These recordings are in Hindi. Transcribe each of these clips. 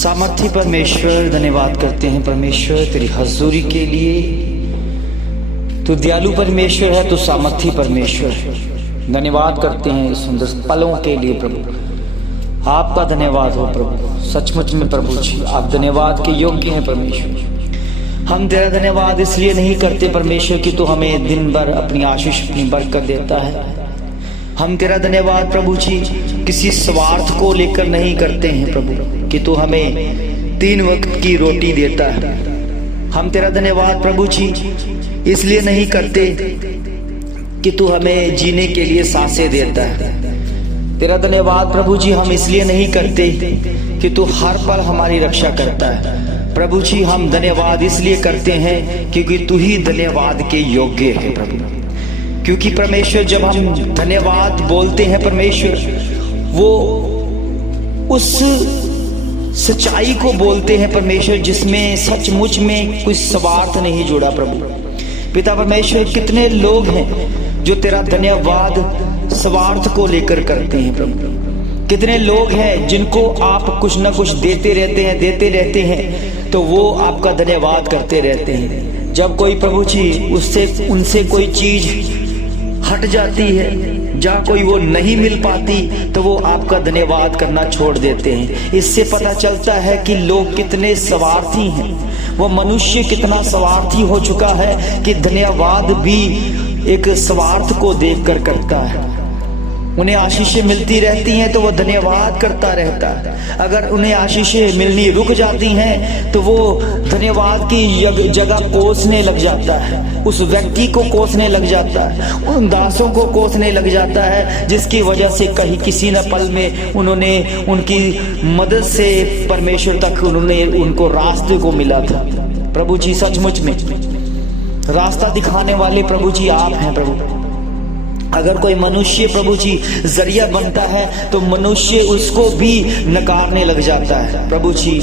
सामर्थ्य परमेश्वर, धन्यवाद करते हैं परमेश्वर तेरी हजूरी के लिए। तू दयालु परमेश्वर है, तू सामर्थ्य परमेश्वर है। धन्यवाद करते हैं इस सुंदर पलों के लिए प्रभु। आपका धन्यवाद हो प्रभु, सचमुच में प्रभु जी आप धन्यवाद के योग्य हैं परमेश्वर। हम तेरा धन्यवाद इसलिए नहीं करते परमेश्वर कि तू हमें दिन भर अपनी आशीष, अपनी बरकत देता है। हम तेरा धन्यवाद प्रभु जी किसी स्वार्थ को लेकर नहीं करते हैं प्रभु कि तू हमें 3 वक्त की रोटी देता है। हम तेरा धन्यवाद प्रभु जी इसलिए नहीं करते कि तू हमें जीने के लिए सांसें देता है। तेरा धन्यवाद प्रभु जी हम इसलिए नहीं करते कि तू हर पल हमारी रक्षा करता है। प्रभु जी हम धन्यवाद इसलिए करते हैं क्योंकि तू ही धन्यवाद के योग्य है प्रभु। क्योंकि परमेश्वर जब हम धन्यवाद बोलते हैं परमेश्वर, वो उस सच्चाई को बोलते हैं परमेश्वर जिसमें सचमुच में कोई स्वार्थ नहीं जुड़ा प्रभु। पिता परमेश्वर कितने लोग हैं जो तेरा धन्यवाद स्वार्थ को लेकर करते हैं प्रभु। कितने लोग हैं जिनको आप कुछ ना कुछ देते रहते हैं तो वो आपका धन्यवाद करते रहते हैं। जब कोई प्रभु जी उनसे कोई चीज हट जाती है, जहाँ कोई वो नहीं मिल पाती तो वो आपका धन्यवाद करना छोड़ देते हैं। इससे पता चलता है कि लोग कितने स्वार्थी हैं। वो मनुष्य कितना स्वार्थी हो चुका है कि धन्यवाद भी एक स्वार्थ को देखकर करता है। उन्हें आशीषें मिलती रहती हैं तो वो धन्यवाद करता रहता है। अगर उन्हें आशीषें मिलनी रुक जाती हैं तो वो धन्यवाद की जगह कोसने लग जाता है, उस व्यक्ति को कोसने लग जाता है, उन दासों को कोसने लग जाता है जिसकी वजह से कहीं किसी न पल में उन्होंने उनकी मदद से परमेश्वर तक उनको रास्ते को मिला था। प्रभु जी सचमुच में रास्ता दिखाने वाले प्रभु जी आप हैं प्रभु। अगर कोई मनुष्य प्रभु जी जरिया बनता है तो मनुष्य उसको भी नकारने लग जाता है। प्रभु जी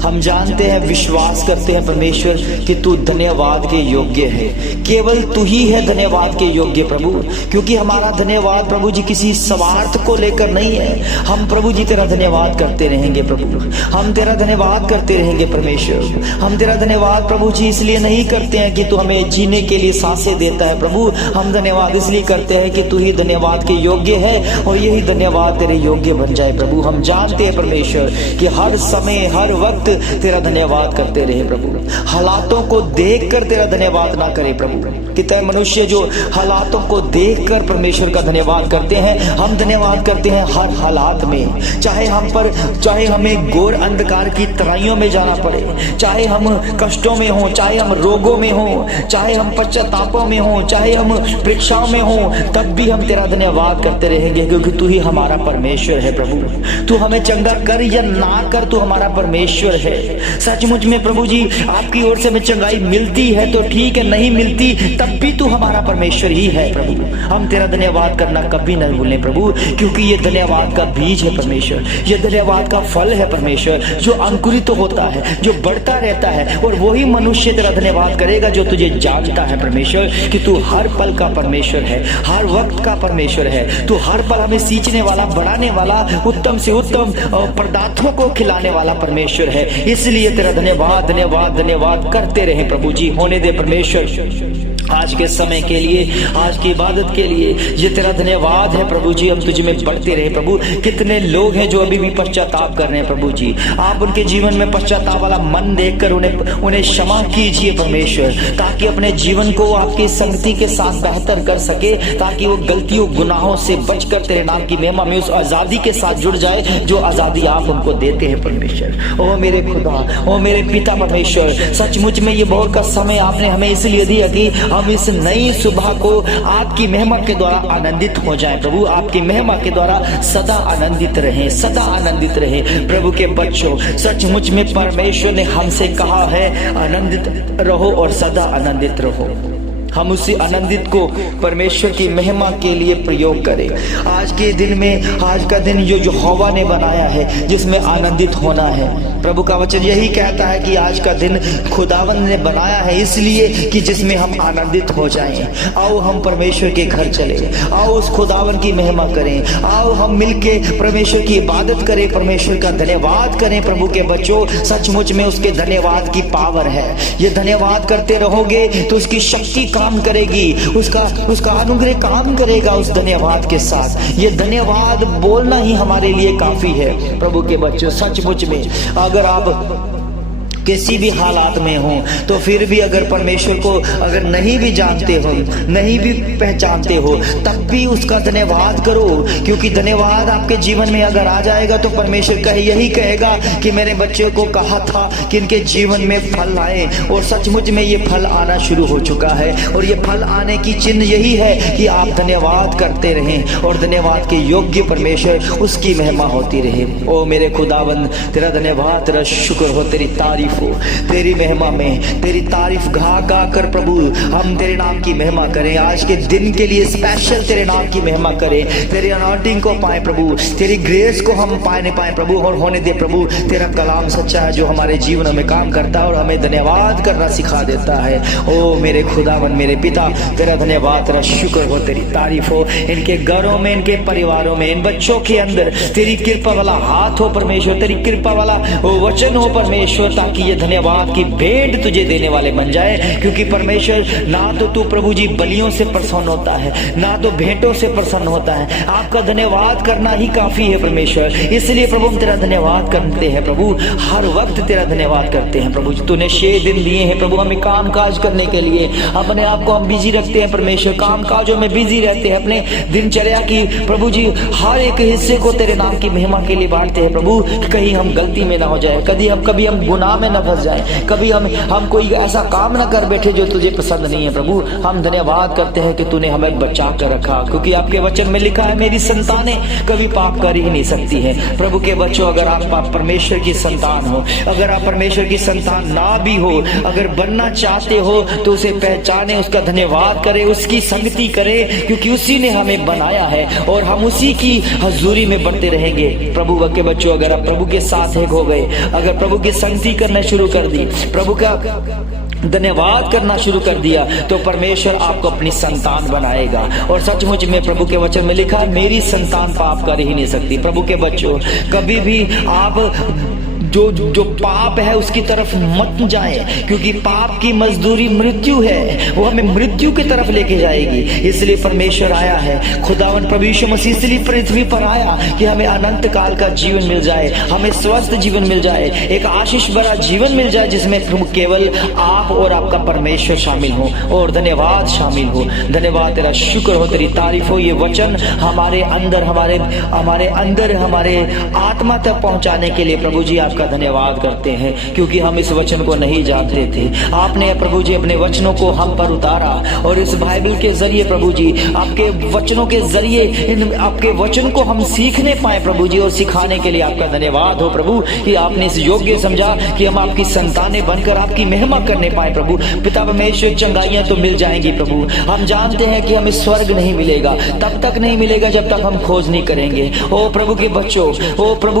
हम जानते हैं, विश्वास करते हैं परमेश्वर कि तू धन्यवाद के योग्य है। केवल तू ही है धन्यवाद के योग्य प्रभु। क्योंकि हमारा धन्यवाद प्रभु जी किसी स्वार्थ को लेकर नहीं है। हम प्रभु जी तेरा धन्यवाद करते रहेंगे प्रभु। हम तेरा धन्यवाद करते रहेंगे परमेश्वर। हम तेरा धन्यवाद प्रभु जी इसलिए नहीं करते हैं कि तू हमें जीने के लिए सांसें देता है प्रभु। हम धन्यवाद इसलिए करते हैं कि तू ही धन्यवाद के योग्य है और यही धन्यवाद तेरे योग्य बन जाए प्रभु। हम जानते हैं परमेश्वर कि हर समय हर वक्त तेरा धन्यवाद करते रहे प्रभु। हालातों को देखकर तेरा धन्यवाद ना करे प्रभु। कितने मनुष्य जो हालातों को देखकर परमेश्वर का धन्यवाद करते हैं। हम धन्यवाद करते हैं हर हालात में, चाहे हमें घोर अंधकार की तराइयों में जाना पड़े, चाहे हम कष्टों में हो, चाहे हम रोगों में हो, चाहे हम पश्चातापों में हो, चाहे हम परीक्षाओं में हो, तब भी हम तेरा धन्यवाद करते रहेंगे क्योंकि तू ही हमारा परमेश्वर है प्रभु। तू हमें चंगा कर या ना कर, तू हमारा परमेश्वर है। सचमुच में प्रभु जी आपकी ओर से हमें चंगाई मिलती है तो ठीक है, नहीं मिलती तब भी तू हमारा परमेश्वर ही है प्रभु। हम तेरा धन्यवाद करना कभी नहीं भूलें प्रभु, क्योंकि ये धन्यवाद का बीज है परमेश्वर। ये धन्यवाद का फल है परमेश्वर, जो अंकुरित होता है, जो बढ़ता रहता है। और वही मनुष्य तेरा धन्यवाद करेगा जो तुझे जानता है परमेश्वर कि तू हर पल का परमेश्वर है, हर वक्त का परमेश्वर है। तू हर पल हमें सींचने वाला, बढ़ाने वाला, उत्तम से उत्तम पदार्थों को खिलाने वाला परमेश्वर है। इसलिए तेरा धन्यवाद धन्यवाद धन्यवाद करते रहे प्रभु जी। होने दे परमेश्वर आज के समय के लिए, आज की इबादत के लिए ये तेरा धन्यवाद है प्रभु जी। हम तुझ में बढ़ते रहे प्रभु। कितने लोग हैं जो अभी भी पश्चाताप कर रहे हैं प्रभु जी। आप उनके जीवन में पश्चाताप वाला मन देखकर उन्हें क्षमा कीजिए परमेश्वर, ताकि अपने जीवन को आपकी संगति के साथ बेहतर कर सके, ताकि वो गलतियों गुनाहों से बचकर तेरे नाम की महिमा में उस आजादी के साथ जुड़ जाए जो आजादी आप उनको देते हैं परमेश्वर। ओ मेरे खुदा, ओ मेरे पिता परमेश्वर, सचमुच में ये बहुत का समय आपने हमें इसलिए दिया कि हम इस नई सुबह को आपकी महिमा के द्वारा आनंदित हो जाएं प्रभु। आपकी महिमा के द्वारा सदा आनंदित रहें, सदा आनंदित रहें प्रभु के बच्चों। सचमुच में परमेश्वर ने हमसे कहा है आनंदित रहो और सदा आनंदित रहो। हम उसी आनंदित को परमेश्वर की महिमा के लिए प्रयोग करें। आज के दिन में, आज का दिन जो यहोवा ने बनाया है, जिसमें आनंदित होना है। प्रभु का वचन यही कहता है कि आज का दिन खुदावंद ने बनाया है इसलिए कि जिसमें हम आनंदित हो जाएं। आओ हम परमेश्वर के घर चले, आओ उस खुदावंद की महिमा करें, आओ हम मिलके परमेश्वर की इबादत करें, परमेश्वर का धन्यवाद करें। प्रभु के बच्चों, सचमुच में उसके धन्यवाद की पावर है। ये धन्यवाद करते रहोगे तो उसकी शक्ति काम करेगी, उसका अनुग्रह काम करेगा उस धन्यवाद के साथ। ये धन्यवाद बोलना ही हमारे लिए काफी है। प्रभु के बच्चों, सचमुच में अगर आप किसी भी हालात में हो तो फिर भी अगर परमेश्वर को अगर नहीं भी जानते हो, नहीं भी पहचानते हो, तब भी उसका धन्यवाद करो, क्योंकि धन्यवाद आपके जीवन में अगर आ जाएगा तो परमेश्वर यही कहेगा कि मेरे बच्चे को कहा था कि इनके जीवन में फल आए, और सचमुच में ये फल आना शुरू हो चुका है। और ये फल आने की चिन्ह यही है कि आप धन्यवाद करते रहें, और धन्यवाद के योग्य परमेश्वर उसकी महिमा होती रहे। ओ मेरे खुदाबंद, तेरा धन्यवाद, तेरा शुक्र हो, तेरी तारीफ हो, तेरी महिमा में तेरी तारीफ गा गा कर प्रभु हम तेरे नाम की महिमा करें। आज के दिन के लिए स्पेशल तेरे नाम की महिमा करें, तेरी अनॉइंटिंग को पाए प्रभु, तेरी ग्रेस को हम पाने पाए प्रभु, और होने दे प्रभु। तेरा कलाम सच्चा है जो हमारे जीवन में काम करता है और हमें धन्यवाद करना सिखा देता है। ओ मेरे खुदावन, मेरे पिता, तेरा धन्यवाद, तेरा शुक्र हो, तेरी तारीफ हो। इनके घरों में, इनके परिवारों में, इन बच्चों के अंदर तेरी कृपा वाला हाथ हो परमेश्वर, तेरी कृपा वाला वचन हो परमेश्वर, ताकि ये धन्यवाद की भेंट तुझे देने वाले बन जाए। क्योंकि परमेश्वर, ना तो तू प्रभु जी बलियों से प्रसन्न होता है, ना तो भेंटों से प्रसन्न होता है, आपका धन्यवाद करना ही काफी है परमेश्वर। इसलिए प्रभु हम तेरा धन्यवाद करते हैं प्रभु, हर वक्त तेरा धन्यवाद करते हैं प्रभु। तूने 6 दिन दिए हैं प्रभु हमें काम काज करने के लिए, अपने आप को हम बिजी रखते हैं परमेश्वर, काम काजों में बिजी रहते हैं, अपने दिनचर्या की प्रभु जी हर एक हिस्से को तेरे नाम की महिमा के लिए बांटते हैं प्रभु। कहीं हम गलती में ना हो जाए, कभी हम गुनाह में न फंस जाए, कभी हम कोई ऐसा काम ना कर बैठे जो तुझे पसंद नहीं है प्रभु। हम धन्यवाद करते हैं कि तूने हमें बचा कर रखा, क्योंकि आपके वचन में लिखा है मेरी संतानें कभी पाप कर ही नहीं सकती है। प्रभु के बच्चों, अगर आप परमेश्वर की संतान हो, अगर आप परमेश्वर की संतान ना भी हो, अगर बनना चाहते हो तो उसे पहचाने, उसका धन्यवाद करें, उसकी संगति करें, क्योंकि उसी ने हमें बनाया है और हम उसी की हजूरी में बढ़ते रहेंगे। प्रभु के बच्चों, अगर आप प्रभु के साथ एक हो गए, अगर प्रभु की संगति करना शुरू कर दी, प्रभु का धन्यवाद करना शुरू कर दिया, तो परमेश्वर आपको अपनी संतान बनाएगा। और सचमुच में प्रभु के वचन में लिखा है मेरी संतान पाप कर ही नहीं सकती। प्रभु के बच्चों, कभी भी आप जो पाप है उसकी तरफ मत जाएं, क्योंकि पाप की मजदूरी मृत्यु है, वो हमें मृत्यु की तरफ लेके जाएगी। इसलिए परमेश्वर आया है, खुदावन प्रभु यीशु मसीह इसलिए पृथ्वी पर आया कि हमें अनंत काल का जीवन मिल जाए, हमें स्वस्थ जीवन मिल जाए, एक आशीष भरा जीवन मिल जाए, जिसमें प्रभु केवल आप और आपका परमेश्वर शामिल हो और धन्यवाद शामिल हो। धन्यवाद, तेरा शुक्र हो, तेरी तारीफ हो। ये वचन हमारे अंदर हमारे आत्मा तक पहुंचाने के लिए प्रभु जी आपका धन्यवाद करते हैं, क्योंकि हम इस वचन को नहीं जानते थे। आपने प्रभु जी अपने वचनों को हम पर उतारा, और इस बाइबल के जरिए प्रभु जी आपके वचनों के जरिए इन आपके वचन को हम सीखने पाए प्रभु जी, और सिखाने के लिए आपका धन्यवाद हो प्रभु कि आपने इस योग्य समझा कि हम आपकी संतानें बनकर आपकी महिमा करने पाए प्रभु। पिता परमेश्वर, चंगाइयां तो मिल जाएंगी प्रभु, हम जानते हैं कि हमें स्वर्ग नहीं मिलेगा, तब तक नहीं मिलेगा जब तक हम खोज नहीं करेंगे। ओ प्रभु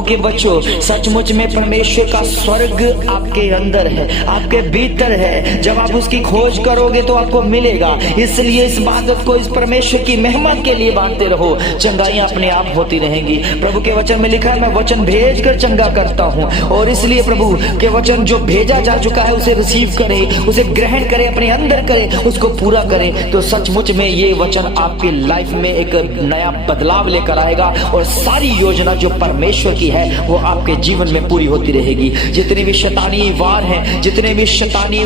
के बच्चों, सचमुच में परमेश्वर का स्वर्ग आपके अंदर है, आपके भीतर है। जब आप उसकी खोज करोगे तो आपको मिलेगा। इसलिए इस बात को इस परमेश्वर की महिमा के लिए बांटते रहो, चंगाइयां अपने आप होती रहेंगी। प्रभु के वचन में लिखा है मैं वचन भेज कर चंगा करता हूं, और इसलिए प्रभु के वचन जो भेजा जा चुका है उसे रिसीव करे, उसे ग्रहण करे, अपने अंदर करे, उसको पूरा करे, तो सचमुच में ये वचन आपकी लाइफ में एक नया बदलाव लेकर आएगा, और सारी योजना जो परमेश्वर की है वो आपके जीवन में पूरी होती रहेगी। जितने भी शैतानी वार हैं, जितने भी शैतानी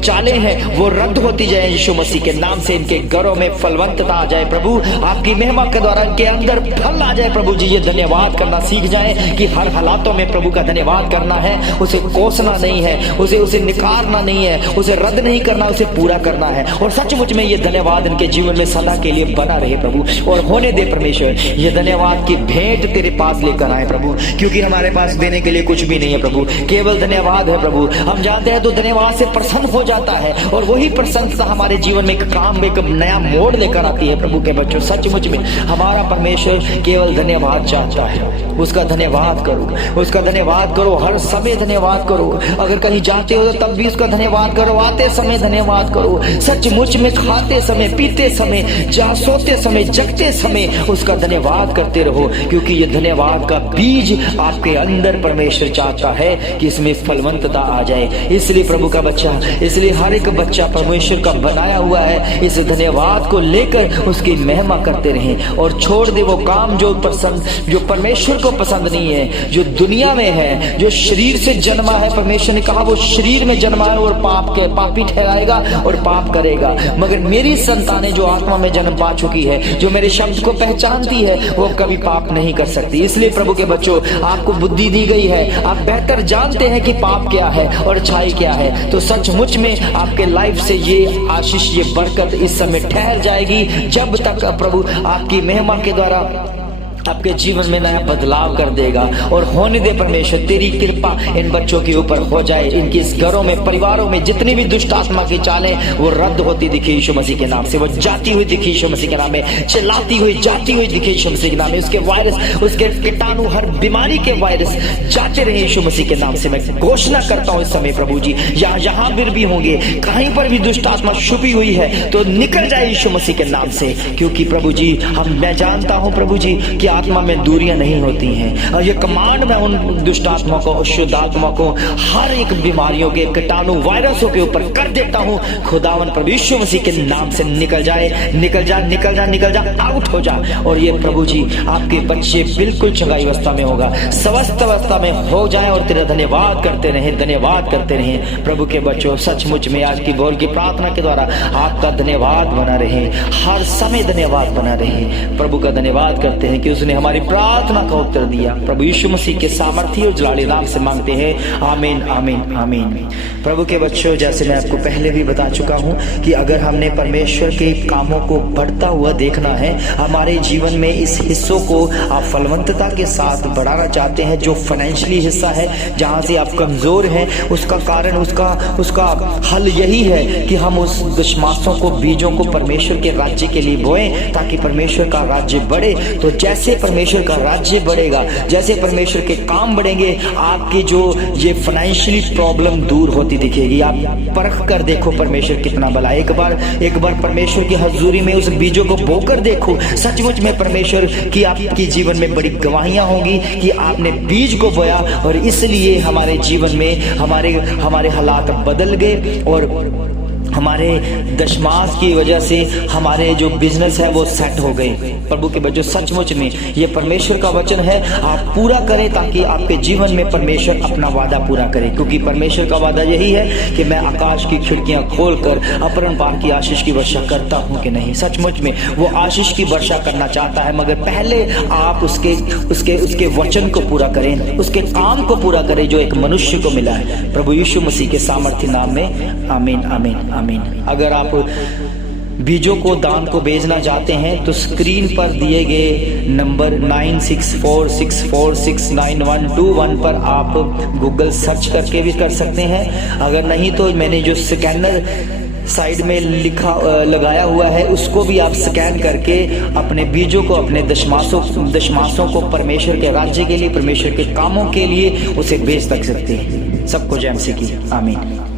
चालें हैं, वो रद्द होती जाए यीशु मसीह के नाम से। इनके घरों में फलवंतता आ जाए प्रभु, आपकी महिमा के द्वारा इनके अंदर फल आ जाए प्रभु जी। ये धन्यवाद करना सीख जाए कि हर हालातों में प्रभु का धन्यवाद करना है, उसे कोसना नहीं है, उसे निकारना नहीं है, उसे रद्द नहीं करना, उसे पूरा करना है। और सचमुच में ये धन्यवाद इनके जीवन में सदा के लिए बना रहे प्रभु, और होने दे परमेश्वर। ये धन्यवाद की भेंट तेरे पास लेकर आए प्रभु, क्योंकि हमारे पास देने के लिए कुछ भी नहीं है प्रभु, केवल धन्यवाद है प्रभु। हम जानते हैं तो धन्यवाद से प्रसन्न हो जाता है और वही प्रसन्नता हमारे जीवन में एक काम में एक नया मोड़ लेकर आती है। प्रभु के बच्चों, सचमुच में हमारा परमेश्वर केवल धन्यवाद चाहता है। उसका धन्यवाद करो, उसका धन्यवाद करो, हर समय धन्यवाद करो। अगर कहीं जाते हो तो तब भी उसका धन्यवाद करो, आते समय धन्यवाद करो, सचमुच में खाते समय, पीते समय, जहाँ सोते समय, जगते समय उसका धन्यवाद करते रहो, क्योंकि ये धन्यवाद का बीज आपके अंदर परमेश्वर चाहता है कि इसमें फलवंतता आ जाए। इसलिए प्रभु का बच्चा, इसलिए हर एक बच्चा परमेश्वर का बनाया हुआ है, इस धन्यवाद को लेकर उसकी महिमा करते रहें और छोड़ दे वो काम जो परमेश्वर को पसंद नहीं है, जो दुनिया में है, जो शरीर से जन्मा है। परमेश्वर ने कहा वो शरीर में जन्मा है और पापी ठहराएगा और पाप करेगा, मगर मेरी संतानें जो आत्मा में जन्म पा चुकी है, जो मेरे शब्द को पहचानती है, वो कभी पाप नहीं कर सकती। इसलिए प्रभु के बच्चों, आपको बुद्धि दी गई है, आप बेहतर जानते हैं कि पाप क्या है और अच्छाई क्या है। तो सचमुच में आपके लाइफ से ये आशीष, ये बरकत इस समय ठहर जाएगी जब तक प्रभु आपकी महिमा के द्वारा आपके जीवन में नया बदलाव कर देगा। और होने दे परमेश्वर, तेरी कृपा इन बच्चों के ऊपर हो जाए। इनके इस घरों में, परिवारों में जितनी भी दुष्ट आत्मा की चालें वो रद्द होती दिखे यीशु मसीह के नाम से, वो जाती हुई दिखे यीशु मसीह के नाम में, चिल्लाती हुई जाती हुई दिखे यीशु मसीह के नाम में। उसके वायरस, उसके कीटाणु, हर बीमारी के वायरस जाते रहे यीशु मसीह के नाम से। मैं घोषणा करता हूँ इस समय प्रभु जी, जहां भी होंगे, कहीं पर भी दुष्ट आत्मा छुपी हुई है तो निकल जाए यीशु मसीह के नाम से। क्योंकि प्रभु जी, मैं जानता हूँ प्रभु जी कि आत्मा में दूरियां नहीं होती हैं, और ये कमांड मैं उन दुष्ट आत्मा को, शुद्ध आत्मा को, हर एक बीमारियों के, कीटाणु, वायरसों के ऊपर कर देता हूं। खुदावन प्रभु यीशु मसीह के नाम से निकल जाए, निकल जा, निकल जा, निकल जा, आउट हो जा। और ये प्रभु जी, आपके बच्चे बिल्कुल चंगाई अवस्था में होगा, स्वस्थ अवस्था में हो जाए और तेरा धन्यवाद करते रहे, धन्यवाद करते रहे। प्रभु के बच्चों, सचमुच में आज की बोल की प्रार्थना के द्वारा आपका धन्यवाद बना रहे, हर समय धन्यवाद बना रहे। प्रभु का धन्यवाद करते हैं कि उसने हमारी प्रार्थना का उत्तर दिया। प्रभु यीशु मसीह के सामर्थ्य और जलाली नाम से मांगते हैं, आमीन, आमीन, आमीन। प्रभु के बच्चों, जैसे मैं आपको पहले भी बता चुका हूं कि अगर हमने परमेश्वर के कामों को बढ़ता हुआ देखना है, हमारे जीवन में इस हिस्सों को आप फलवंतता के साथ बढ़ाना चाहते हैं, जो फाइनेंशियली हिस्सा है जहां से आप कमजोर हैं, उसका कारण, उसका हल यही है कि हम उस दशमासों को, बीजों को परमेश्वर के राज्य के लिए बोएं, ताकि परमेश्वर का राज्य बढ़े। तो जैसे परमेश्वर का राज्य बढ़ेगा, जैसे परमेश्वर के काम बढ़ेंगे, आपकी जो ये फाइनेंशियली प्रॉब्लम दूर होती दिखेगी। आप परख कर देखो परमेश्वर कितना भला। एक बार परमेश्वर की हजूरी में उस बीजों को बोकर देखो, सचमुच में परमेश्वर की आपकी जीवन में बड़ी गवाहियां होंगी कि आपने बीज को बोया, और इसलिए हमारे जीवन में हमारे हालात बदल गए और हमारे दशमास की वजह से हमारे जो बिजनेस है वो सेट हो गए। प्रभु के बच्चों, सचमुच में ये परमेश्वर का वचन है, आप पूरा करें ताकि आपके जीवन में परमेश्वर अपना वादा पूरा करे। क्योंकि परमेश्वर का वादा यही है कि मैं आकाश की खिड़कियां खोलकर अपरंपार की आशीष की वर्षा करता हूं कि नहीं। सचमुच में वो आशीष की वर्षा करना चाहता है, मगर पहले आप उसके वचन को पूरा करें, उसके काम को पूरा करें जो एक मनुष्य को मिला है। प्रभु यीशु मसीह के सामर्थ्य नाम में, आमीन, आमीन, आमीन। अगर आप बीजों को, दान को भेजना चाहते हैं तो स्क्रीन पर दिए गए नंबर 9646469121 पर आप गूगल सर्च करके भी कर सकते हैं। अगर नहीं तो मैंने जो स्कैनर साइड में लगाया हुआ है, उसको भी आप स्कैन करके अपने बीजों को, अपने दशमासों को परमेश्वर के राज्य के लिए, परमेश्वर के कामों के लिए उसे भेज सकते हैं। सबको जय मसीह की, आमीन।